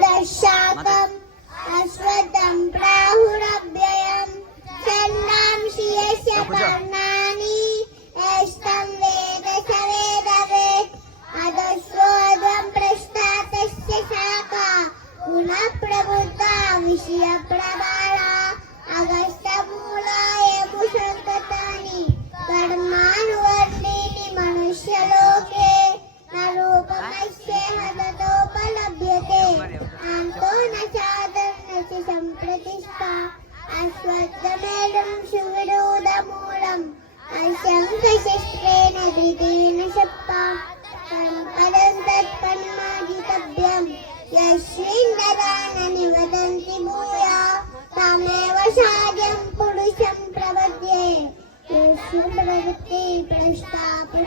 I shall them, I Shadam them. അശ്വത്ഥമേടും ശുവിടൂതമൂലം അശംഖശസ്ത്രേണ ധൃതീന ശപ്പാം പദം തത്പന്മാജിതഭ്യം യശ്രീന്ദ്രാണി വദന്തി ഭൂയ തമേവ സാധ്യം പുരുഷം പ്രപദ്യേ യേശു പ്രവൃത്തി പ്രസ്ഥാപണ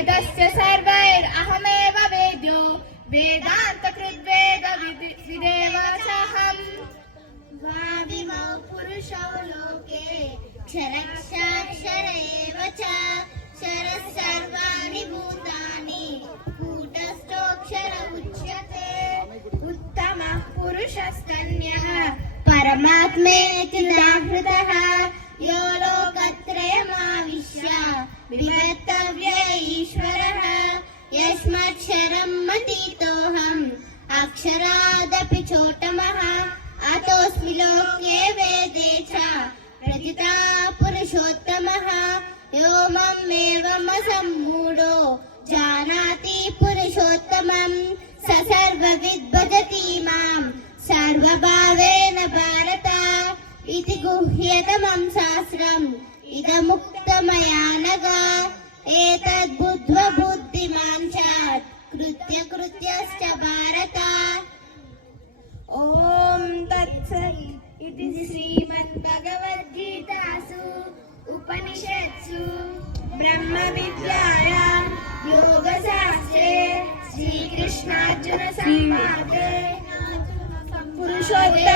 वेदस्य सर्वैरहमेव वेद्यो। वेदान्तकृद्वेद विदेव चाहम् द्वाविमौ पुरुषौ लोके क्षरक्षाक्षर एव च। क्षरः सर्वाणि भूतानि कूटस्थोऽक्षर उच्यते उत्तमः पुरुषस्तन्यः परमात्मेति जागृतः यो लोकत्रयमाविश्य ईश्वरः यस्मक्षरं मतीतोऽहम् अक्षरादपि चोत्तमः अतोऽस्मि लोके वेदे च प्रथिता पुरुषोत्तमः। यो ममेवमसम्मूढो जानाति पुरुषोत्तमं स सर्वविद् भजति माँ सर्वभावेन भारत इति गुह्यतमं शास्त्रम्। इदमुक्तमया नग। एतद्बुद्ध्वा च कृत्य कृत्यश्च भारत। ॐ तत्सत्। इति श्रीमद्भगवद्गीतासु। उपनिषत्सु। ब्रह्मविद्यायां योगशास्त्रे श्रीकृष्णार्जुनसंवादे। पुरुषोत्तम